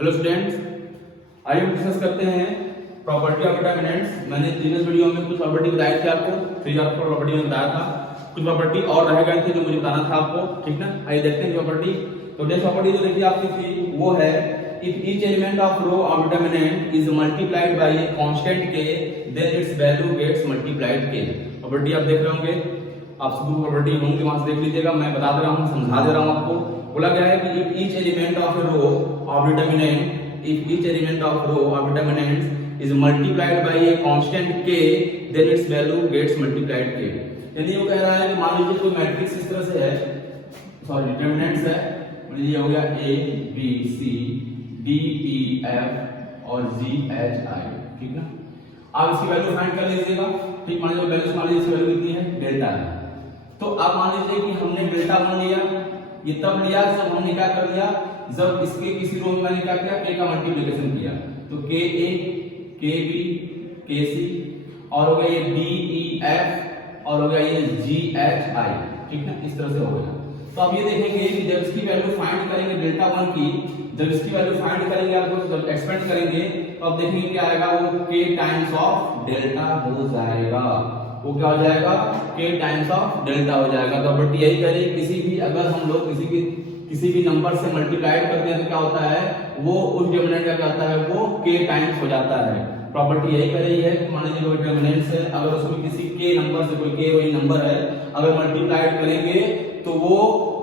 Hello students, आइए हम discuss करते हैं प्रॉपर्टी ऑफ डिटरमिनेंट्स। मैंने प्रीवियस वीडियो में कुछ प्रॉपर्टी बताई थी आपको, 3 प्रॉपर्टी में बताया था। कुछ प्रॉपर्टी और रह गए थे जो मुझे बताना था आपको, ठीक ना। आइए देखते हैं प्रॉपर्टी। तो नेक्स्ट प्रॉपर्टी जो देखिए आपकी थी वो है if each element of row of determinant is multiplied by a constant k then its value gets multiplied k। Property आप देख रहे होंगे, आप सब प्रॉपर्टी होंगे वहां से देख लीजिएगा। मैं बता दे रहा हूं, समझा दे रहा हूं आपको। बोला गया है कि if each element of a row of determinant is multiplied by a constant k then its value gets multiplied k। यानी वो कह रहा है कि मान लीजिए कोई मैट्रिक्स इस तरह से है, सॉरी डिटरमिनेंट्स है, मान लीजिए हो गया a b c d e f और g h i, ठीक ना। आप इसकी वैल्यू फाइंड कर लीजिएगा, ठीक। मान लीजिए वैल्यू, मान लीजिए इसकी वैल्यू कितनी है, डेल्टा है। तो आप मान लीजिए कि हमने डेल्टा मान लिया, ये तब लिया जब हमने क्या कर लिया, जब इसके किसी रो में मैंने क्या किया, k का मल्टीप्लिकेशन किया। तो k a k b k c और हो गया ये d e f और हो गया ये g h i, ठीक है, इस तरह से हो गया। तो अब ये देखेंगे कि जब इसकी वैल्यू फाइंड करेंगे डेल्टा 1 की, जब इसकी वैल्यू फाइंड करेंगे आपको, जब एक्सपेंड करेंगे तो अब देखेंगे क्या आएगा, वो k टाइम्स ऑफ डेल्टा हो जाएगा। वो क्या हो जाएगा, k टाइम्स ऑफ डेल्टा हो जाएगा। तो बट यही करें, किसी भी अगर हम लोग किसी भी नंबर से मल्टीप्लाई करते हैं तो क्या होता है, वो उस डिटरमिनेंट का क्या होता है, वो k टाइम्स हो जाता है। प्रॉपर्टी यही कर रही है कि मान लीजिए कोई डिटरमिनेंट है, अगर उसमें किसी k नंबर से कोई k वही नंबर है, अगर मल्टीप्लाई करेंगे तो वो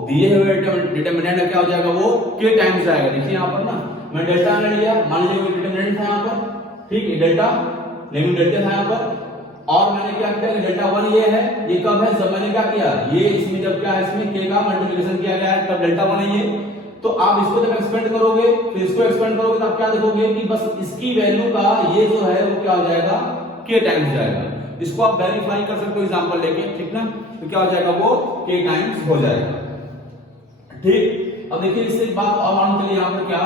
दिए हुए डिटरमिनेंट का क्या हो जाएगा, वो k टाइम्स आएगा। देखिए यहाँ पर ना, मैं डेल्टा ले लिया, मान लीजिए कोई डिटरमिनेंट था यहाँ पर, ठीक है, डेल्टा, लेकिन डेल्टा था यहाँ पर, और मैंने क्या किया, डेल्टा 1 ये है, ये कब है, जब मैंने क्या किया, ये इसमें जब क्या है, इसमें k का मल्टीप्लिकेशन किया गया है, तब डेल्टा 1 है ये। तो आप इसको जब एक्सपेंड करोगे, फिर इसको एक्सपेंड करोगे, तो आप क्या देखोगे कि बस इसकी वैल्यू का ये जो है वो क्या हो जाएगा, k टाइम्स जाएगा। इसको आप वेरीफाई कर सकते हो एग्जांपल लेके, ठीक ना। तो क्या हो जाएगा, वो k टाइम्स हो जाएगा, ठीक। अब देखिए इससे एक बात और मालूम चलिए यहाँ पर क्या,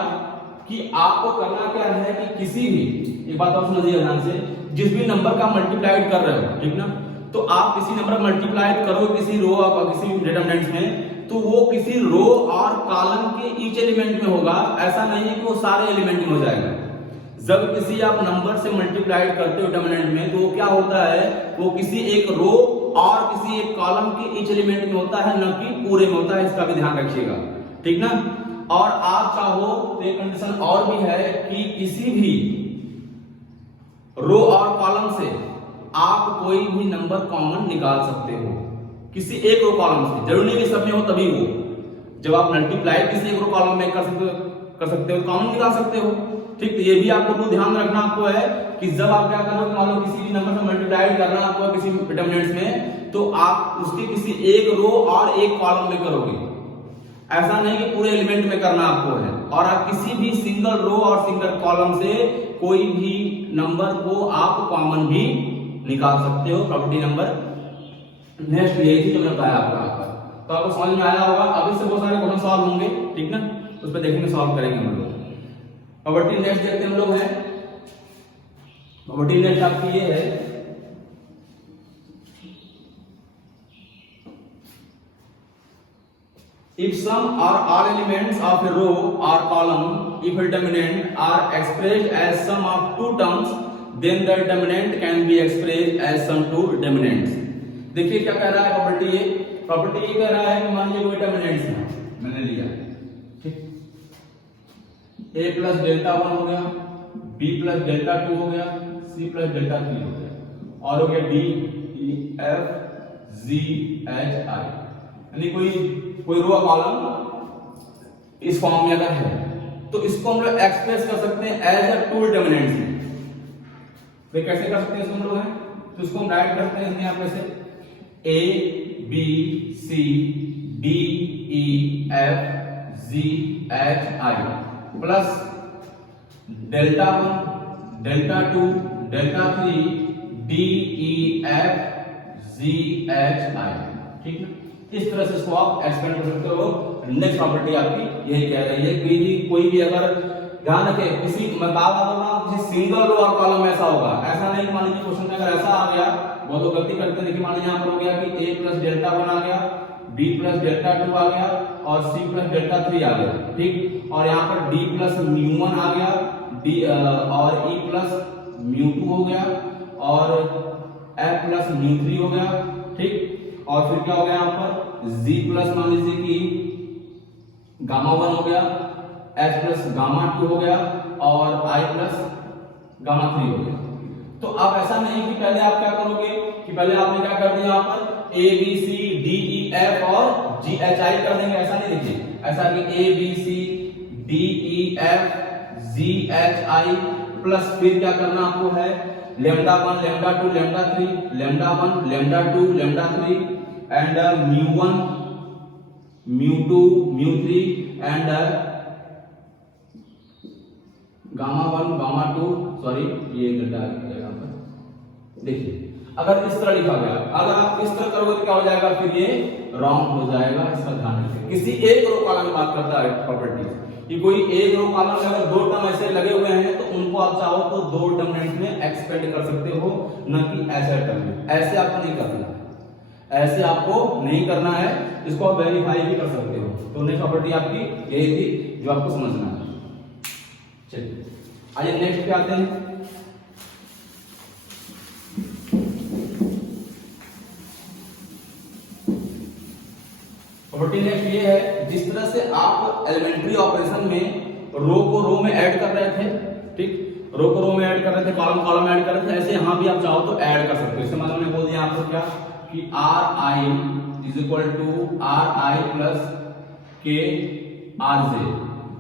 कि आपको करना क्या है कि किसी भी, एक बात और समझिए ध्यान से, जिस भी नंबर का मल्टीप्लाइड कर रहे हो, ठीक ना, तो आप किसी नंबर मल्टीप्लाइड करो किसी रो और किसी डिटरमिनेंट्स में, तो वो किसी रो और कॉलम के ईच एलिमेंट में होगा। ऐसा नहीं है कि वो सारे एलिमेंट में हो जाएगा। जब किसी आप नंबर से मल्टीप्लाइड करते हो डिटरमिनेंट में, तो वो क्या होता है, वो किसी एक रो और किसी एक कॉलम के ईच एलिमेंट में होता है, न कि पूरे में होता है। इसका भी ध्यान रखिएगा, ठीक ना। और आप चाहो तो एक कंडीशन और भी है कि किसी भी रो और कॉलम से आप कोई भी नंबर कॉमन निकाल सकते हो, किसी एक रो कॉलम से। जरूरी नहीं कि सब में हो तभी हो, जब आप मल्टीप्लाई किसी एक रो कॉलम में कर सकते हो, कॉमन निकाल सकते हो, ठीक। तो ये भी आपको ध्यान रखना आपको है कि जब आप क्या करोगे, मान लो किसी भी नंबर से मल्टीप्लाई करना आपको किसी डिटरमिनेंट्स में, तो आप उसके किसी एक रो और एक कॉलम में करोगे। ऐसा नहीं कि पूरे एलिमेंट में करना आपको है। और आप किसी भी सिंगल रो और सिंगल कॉलम से कोई भी नंबर को आप कॉमन भी निकाल सकते हो। प्रॉपर्टी नंबर नेक्स्ट यही थी जो मैंने बताया आपको। तो आपको समझ में आया होगा। अभी से बहुत सारे क्वेश्चन सॉल्व होंगे, ठीक ना, उस पर देखेंगे, सॉल्व करेंगे हम लोग। प्रॉपर्टी नेक्स्ट देखते हैं हम लोग है, प्रॉपर्टी नेक्स्ट आपकी ये है, if some or all elements of a row or column, if a determinant are expressed as sum of two terms, then the determinant can be expressed as sum two determinants। देखिए क्या कह रहा है property ये कह रहा है कि मान लीजिए कोई डिटरमिनेंट्स है, मैंने लिया, ठीक, a प्लस डेल्टा 1 हो गया, b प्लस डेल्टा 2 हो गया, c प्लस डेल्टा 3 हो गया, और हो गया d e f g h i। यानी कोई रो कॉलम इस फॉर्म में अगर है, तो इसको हम लोग एक्सप्रेस कर सकते हैं एज अ टू डिटरमिनेंट्स। वे कैसे कर सकते हैं इसको हम लोग हैं, तो इसको हम राइट करते हैं यहाँ पे से a b c d e f g h i plus delta 1 delta 2 delta 3 d e f g h i, ठीक है। इस तरह से इसको आप एक्सपेंड कर सकते हो। नेक्स्ट प्रॉपर्टी आपकी यही कह रही है कि कोई भी अगर ध्यान रखें, किसी मैं बात कर रहा हूं किसी सिंगल रो और कॉलम में ऐसा होगा। ऐसा नहीं मान लीजिए क्वेश्चन में अगर ऐसा आ गया, बहुत लोग गलती करते हैं। देखिए मान लीजिए यहां पर हो गया कि a प्लस डेल्टा 1 आ गया, b प्लस डेल्टा 2 आ गया और c प्लस डेल्टा 3 आ गया, ठीक। और यहाँ पर d प्लस म्यू 1 आ गया, d और e प्लस म्यू 2 हो गया और f प्लस म्यू 3 हो गया, ठीक। और फिर क्या हो गया यहाँ पर g प्लस मान लीजिए कि गामा 1 हो गया, h प्लस गामा 2 हो गया और i प्लस गामा 3 हो गया। तो अब ऐसा नहीं कि पहले आप क्या करोगे कि पहले आपने क्या कर दिया यहाँ पर a b c d e f और g h i कर देंगे, ऐसा नहीं। देखिए ऐसा कि a b c d e f g h i plus फिर क्या करना आपको है lambda 1 lambda 2 lambda 3 lambda 1 lambda 2 lambda 3 and mu 1 mu 2 mu 3 and gamma 1 gamma 2 sorry ये डेल्टा यहाँ पर। देखिए अगर इस तरह लिखा गया, अगर आप इस तरह करोगे तो क्या हो जाएगा, फिर ये रॉन्ग हो जाएगा, इसका ध्यान रखिए। किसी एक रो कॉलम में बात करता है प्रॉपर्टी कि कोई एक रो कॉलम में अगर दो टर्म ऐसे लगे हुए हैं तो उनको आप चाहो तो दो टर्मिनेंट में एक्सपेंड कर सकते हो, न कि ऐसे टर्म में। ऐसे आपको नहीं करना है, ऐसे आपको नहीं करना है, इसको आप वेरीफाई भी कर सकते हो। तो नेक्स्ट प्रॉपर्टी आपकी यही थी जो आपको समझना है। चलिए आइए नेक्स्ट पे आते हैं। प्रॉपर्टी नेक्स्ट ये है, जिस तरह से आप एलिमेंट्री ऑपरेशन में रो को रो में ऐड कर रहे थे, ठीक, रो को रो में ऐड कर रहे थे, कॉलम कॉलम ऐड कर रहे थे, ऐसे यहां भी आप चाहो तो ऐड कर सकते हो। इससे मतलब मैंने बोल दिया आपको क्या कि r i is equal to r i plus k r j,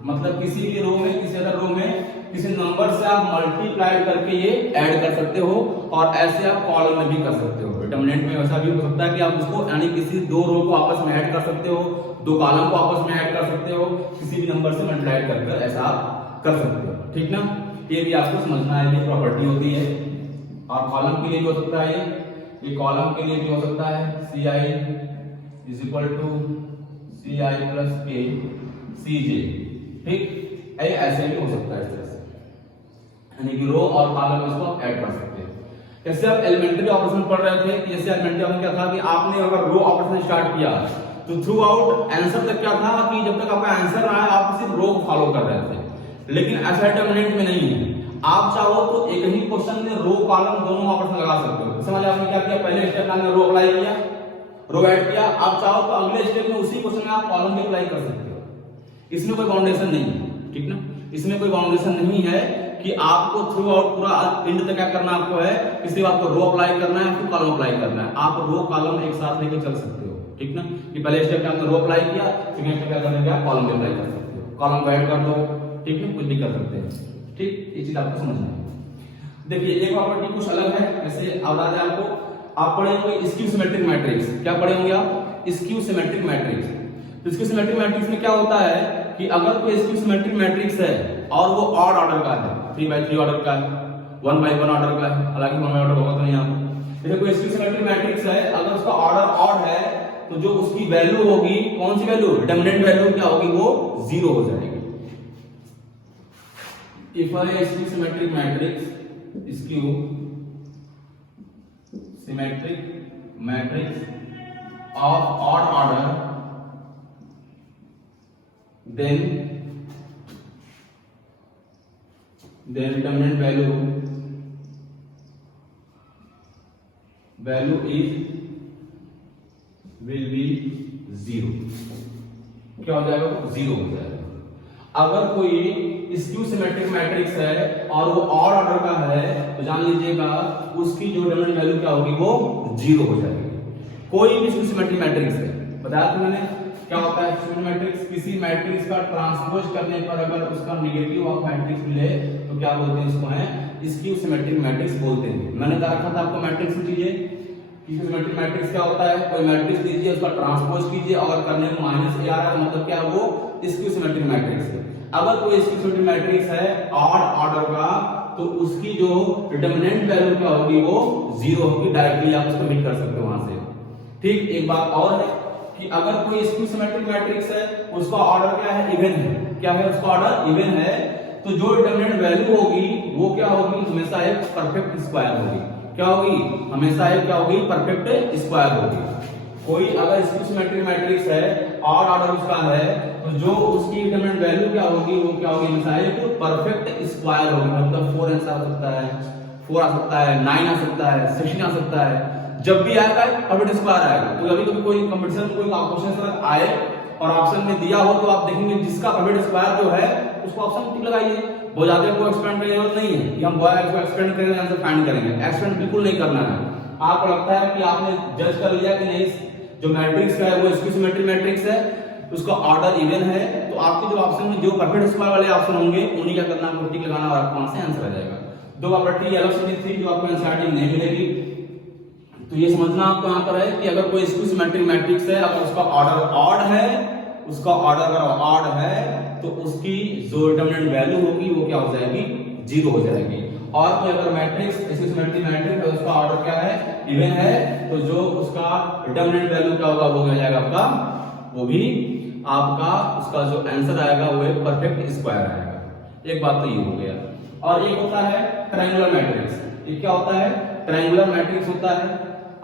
मतलब किसी भी रो में किसी अदर रो में किसी नंबर से आप मल्टीप्लाई करके ये ऐड कर सकते हो और ऐसे आप कॉलम में भी कर सकते हो। डिटरमिनेंट में वैसा भी हो सकता है कि आप उसको यानी किसी दो रो को आपस में ऐड कर सकते हो, दो कॉलम को आपस में ऐड कर सकते हो, किसी भी नंबर से मल्टीप्लाई कर ऐसा आप कर सकते हो, ठीक ना। ये भी आपको समझना है, ये प्रॉपर्टी होती है। और कॉलम के लिए भी हो सकता है, ये कॉलम के लिए भी हो सकता है C I is equal to C I plus K C जे, ठीक, ऐसे भी हो सकता है इस तरह से, यानी कि रो और कॉलम इसको आप ऐड कर सकते हैं। जैसे आप एलिमेंट्री ऑपरेशन पढ़ रहे थे, जैसे एलिमेंट्री ऑपरेशन क्या था कि आपने अगर रो ऑपरेशन स्टार्ट किया तो थ्रू आउट आंसर तक क्या था कि जब तक आपका आंसर आया आप सिर्फ रो को फॉलो कर रहे थे। लेकिन ऐसा डिटरमिनेंट में नहीं है, आप चाहो तो एक ही क्वेश्चन में रो कॉलम दोनों ऑपरेशन लगा सकते हो। समझ आपने क्या किया, पहले स्टेप में आपने रो अप्लाई किया, रो ऐड किया, आप चाहो तो अगले स्टेप में उसी क्वेश्चन में आप कॉलम भी अप्लाई कर सकते हो। इसमें कोई बाउंडेशन नहीं है, ठीक ना, इसमें कोई बाउंडेशन नहीं है कि आपको थ्रू आउट पूरा एंड तक क्या करना आपको है, किसी बात को रो अप्लाई करना है फिर कॉलम अप्लाई करना है। आप रो कॉलम एक साथ लेकर चल सकते हो, ठीक ना, कि पहले स्टेप में आपने रो अप्लाई किया, सेकंड स्टेप क्या करना है, कॉलम भी अप्लाई कर सकते हो, कॉलम को ऐड कर दो, ठीक है, कुछ भी कर सकते हैं, ठीक। ये चीज आपको समझना है। देखिए एक प्रॉपर्टी कुछ अलग है, वैसे अब आ जाए आपको, आप पढ़े होंगे स्क्यू सिमेट्रिक मैट्रिक्स। क्या पढ़े होंगे आप, स्क्यू सिमेट्रिक मैट्रिक्स। तो स्क्यू सिमेट्रिक मैट्रिक्स में क्या होता है कि अगर कोई स्क्यू सिमेट्रिक मैट्रिक्स है और वो ऑड ऑर्डर का है, 3/3 ऑर्डर का है, 1/1 ऑर्डर का है, हालांकि 1 ऑर्डर होगा तो नहीं आपको। जैसे कोई स्क्यू सिमेट्रिक मैट्रिक्स है, अगर उसका ऑर्डर ऑड है तो जो उसकी वैल्यू होगी, कौन सी वैल्यू, डिटरमिनेंट वैल्यू क्या होगी, वो 0 हो जाएगी। If a skew symmetric matrix skew symmetric matrix of odd order, then determinant value is will be 0। क्या हो जाएगा, 0 हो जाएगा। अगर कोई स्क्यू सिमेट्रिक मैट्रिक्स है और वो ऑड ऑर्डर का है तो जान लीजिएगा उसकी जो डिटरमिनेंट वैल्यू क्या होगी, वो 0 हो जाएगी। कोई भी स्क्यू सिमेट्रिक मैट्रिक्स है, बताया था मैंने क्या होता है स्क्यू मैट्रिक्स, किसी मैट्रिक्स का ट्रांसपोज करने पर अगर उसका नेगेटिव ऑफ मैट्रिक्स मिले तो क्या बोलते हैं, इसको है स्क्यू सिमेट्रिक मैट्रिक्स बोलते हैं। मैंने कहा था आपको मैट्रिक्स की चीजें, सिमेट्रिक मैट्रिक्स क्या होता है, कोई मैट्रिक्स दीजिए उसका ट्रांसपोज कीजिए और करने में माइनस a आ रहा है, मतलब क्या, वो स्क्यू सिमेट्रिक मैट्रिक्स है। अगर कोई स्क्यू सिमेट्रिक मैट्रिक्स है ऑड ऑर्डर का तो उसकी जो डिटरमिनेंट वैल्यू क्या होगी, वो 0 होगी। डायरेक्टली आप उसको मीट कर सकते हो वहां से, ठीक। एक बात और है कि अगर कोई स्क्यू सिमेट्रिक मैट्रिक्स है उसका ऑर्डर क्या है, इवन है, क्या है उसका ऑर्डर, इवन है, तो जो डिटरमिनेंट वैल्यू होगी वो क्या होगी, हमेशा एक परफेक्ट स्क्वायर होगी। क्या होगी, हमेशा एक क्या होगी, परफेक्ट स्क्वायर होगी, कोई अगर स्क्यू सिमेट्रिक मैट्रिक्स है और ऑर्डर उसका है तो जो उसकी डिटरमिनेंट वैल्यू क्या होगी वो क्या होगी मिसाइल तो परफेक्ट स्क्वायर होगी। मतलब 4 आंसर आ सकता है, 4 आ सकता है, 9 आ सकता है, 16 आ सकता है, जब भी आएगा परफेक्ट स्क्वायर आएगा। तो कभी कभी कोई कंपटीशन में कोई क्वेश्चन आए और ऑप्शन में दिया हो तो आप देखेंगे जिसका परफेक्ट स्क्वायर जो है उसको ऑप्शन टिक लगाइए। बहुत ज्यादा को एक्सपेंड करने की जरूरत नहीं है कि हम को एक्सपेंड करेंगे आंसर फाइंड करेंगे, एक्सपेंड बिल्कुल नहीं करना है। आपको लगता है कि आपने जज कर लिया कि नहीं जो मैट्रिक्स का है वो स्क्यू सिमेट्रिक मैट्रिक्स है, उसका ऑर्डर इवन है, तो आपके जो ऑप्शन में जो परफेक्ट स्क्वायर वाले ऑप्शन होंगे उन्हीं का करना आपको टिक लगाना और आपको वहां से आंसर आ जाएगा। दो प्रॉपर्टी अलग से थी जो आपको एनसीईआरटी में नहीं मिलेगी। तो ये समझना आपको यहाँ पर है कि अगर कोई स्क्यू सिमेट्रिक मैट्रिक्स है, अगर उसका ऑर्डर ऑड है, उसका ऑर्डर अगर ऑड है तो उसकी जो डिटरमिनेंट वैल्यू होगी वो क्या हो जाएगी 0 हो जाएगी। और कोई अगर मैट्रिक्स स्क्यू सिमेट्रिक मैट्रिक्स है उसका ऑर्डर क्या है इवन है तो जो उसका डिटरमिनेंट वैल्यू क्या होगा वो हो जाएगा आपका, वो भी आपका उसका जो आंसर आएगा वो एक परफेक्ट स्क्वायर आएगा। एक बात तो ये हो गया। और एक होता है ट्रायंगुलर मैट्रिक्स। ये क्या होता है ट्रायंगुलर मैट्रिक्स होता है,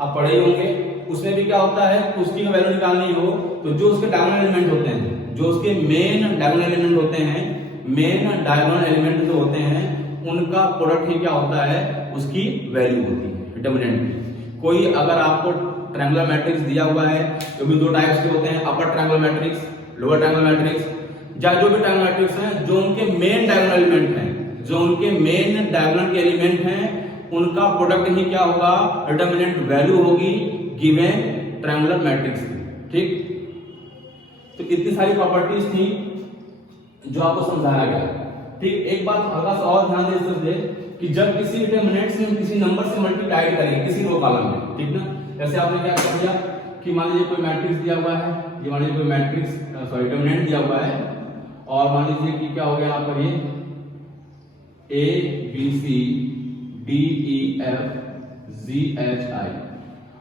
आप पढ़े ही होंगे। उसमें भी क्या होता है उसकी वैल्यू निकालनी हो तो जो उसके डायगोनल एलिमेंट होते हैं, जो उसके मेन डायगोनल एलिमेंट होते हैं, मेन डायगोनल एलिमेंट जो होते हैं उनका प्रोडक्ट ही क्या होता है उसकी वैल्यू होती है डिटरमिनेंट की। कोई अगर आपको ट्रायंगुलर मैट्रिक्स दिया हुआ है जो भी दो टाइप्स के होते हैं, upper triangular matrix, lower triangular matrix, या जो भी ट्रायंगुलर मैट्रिक्स हैं जो उनके मेन डायगोनल एलिमेंट हैं, जो उनके मेन डायगोनल के एलिमेंट हैं उनका प्रोडक्ट ही क्या होगा डिटरमिनेंट वैल्यू होगी गिवन ट्रायंगुलर मैट्रिक्स की। ठीक, तो इतनी सारी प्रॉपर्टीज थी जो आपको समझाया गया। ठीक, एक बात हल्का सा और ध्यान दे सकते कि जब किसी डिटरमिनेंट्स में किसी नंबर से मल्टीप्लाई करेंगे किसी रो कॉलम में, ठीक ना, जैसे आपने क्या कर दिया कि मान लीजिए कोई मैट्रिक्स दिया हुआ है, ये मान लीजिए कोई मैट्रिक्स डिटरमिनेंट दिया हुआ है और मान लीजिए कि क्या हो गया यहाँ पर ये A B C D E F G H I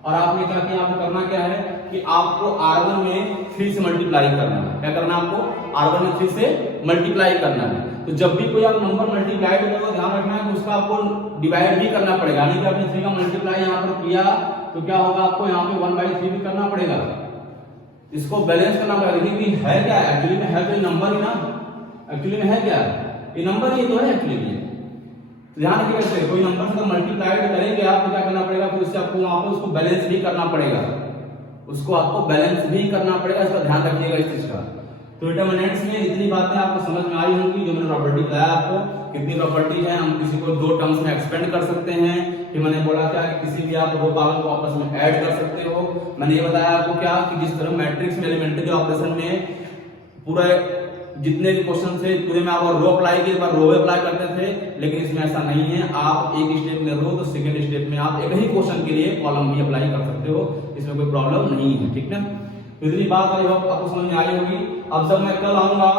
और आपने क्या किया, आपको करना क्या है कि आपको R1 में 3 से मल्टीप्लाई करना है। क्या करना है आपको R1 में 3 से मल्टीप्लाई करना है। तो जब भी कोई आप नंबर मल्टीप्लाई करोगे ध्यान रखना है कि उसका आपको डिवाइड भी करना पड़ेगा। नहीं कि आपने 3 का मल्टीप्लाई यहाँ पर किया तो क्या होगा आपको यहाँ पे 1/3 भी करना पड़ेगा, इसको बैलेंस करना पड़ेगा। देखिए है क्या एक्चुअली में, है तो नंबर ही ना, एक्चुअली में है क्या ये नंबर ही तो है एक्चुअली में। ध्यान रखिए कैसे कोई नंबर से मल्टीप्लाई करेंगे आप तो क्या करना पड़ेगा फिर उससे आपको वहां पर उसको बैलेंस भी करना पड़ेगा, उसको आपको बैलेंस भी करना पड़ेगा, इसका ध्यान रखिएगा इस चीज का। तो डिटरमिनेंट्स में इतनी बातें आपको समझ में आई होंगी जो मैंने प्रॉपर्टी बताया आपको। कितनी प्रॉपर्टीज हैं, हम किसी को 2 टर्म्स में एक्सपेंड कर सकते हैं कि मैंने बोला क्या कि किसी भी आप रो कॉलम को आपस में ऐड कर सकते हो। मैंने ये बताया आपको क्या कि जिस तरह मैट्रिक्स में एलिमेंट्री ऑपरेशन में पूरा जितने भी क्वेश्चन थे पूरे में आप रो अप्लाई किए बार रो अप्लाई करते थे, लेकिन इसमें ऐसा नहीं है। आप एक स्टेप में रो तो सेकंड स्टेप में आप एक ही क्वेश्चन के लिए कॉलम भी अप्लाई कर सकते हो, इसमें कोई प्रॉब्लम नहीं है। ठीक ना, इतनी बात आई होप आपको समझ में आई होगी। अब जब मैं कल आऊंगा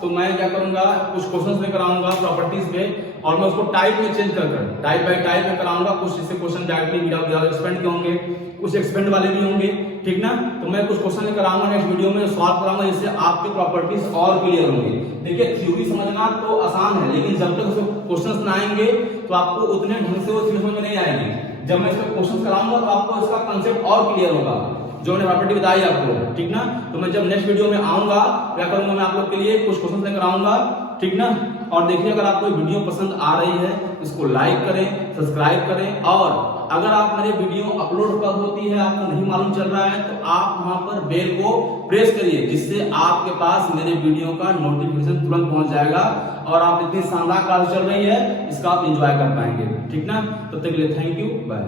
तो मैं क्या करूंगा कुछ क्वेश्चंस लेकर आऊंगा प्रॉपर्टीज पे और मैं उसको टाइप में चेंज कर टाइप बाय टाइप में कराऊंगा। कुछ इससे क्वेश्चन डायरेक्टली विदाउट एक्सपेंड के होंगे, कुछ एक्सपेंड वाले भी होंगे। ठीक ना, तो मैं कुछ क्वेश्चन लेकर आऊंगा नेक्स्ट वीडियो में सॉल्व कराऊंगा जिससे आपके प्रॉपर्टीज और क्लियर होंगे। देखिए थ्योरी समझना तो आसान है लेकिन जब तक उसमें क्वेश्चंस ना आएंगे तो आपको उतने ढंग से वो चीज समझ में नहीं आएगी। जब मैं इसमें क्वेश्चंस कराऊंगा तो आपको इसका कांसेप्ट और क्लियर होगा जो मैंने प्रॉपर्टी बताई आपको। ठीक ना, तो मैं जब नेक्स्ट वीडियो में आऊंगा क्या करूंगा मैं आप लोग के लिए कुछ क्वेश्चन लेकर आऊंगा। ठीक ना, और देखिए अगर आपको वीडियो पसंद आ रही है इसको लाइक करें, सब्सक्राइब करें और अगर आप मेरे वीडियो अपलोड कब होती है आपको नहीं मालूम चल रहा है तो आप वहां पर बेल को प्रेस करिए जिससे आपके पास मेरे वीडियो का नोटिफिकेशन तुरंत पहुंच जाएगा और आप इतनी शानदार क्लास चल रही है इसका आप एंजॉय कर पाएंगे। ठीक ना, तब तक के लिए थैंक यू, बाय।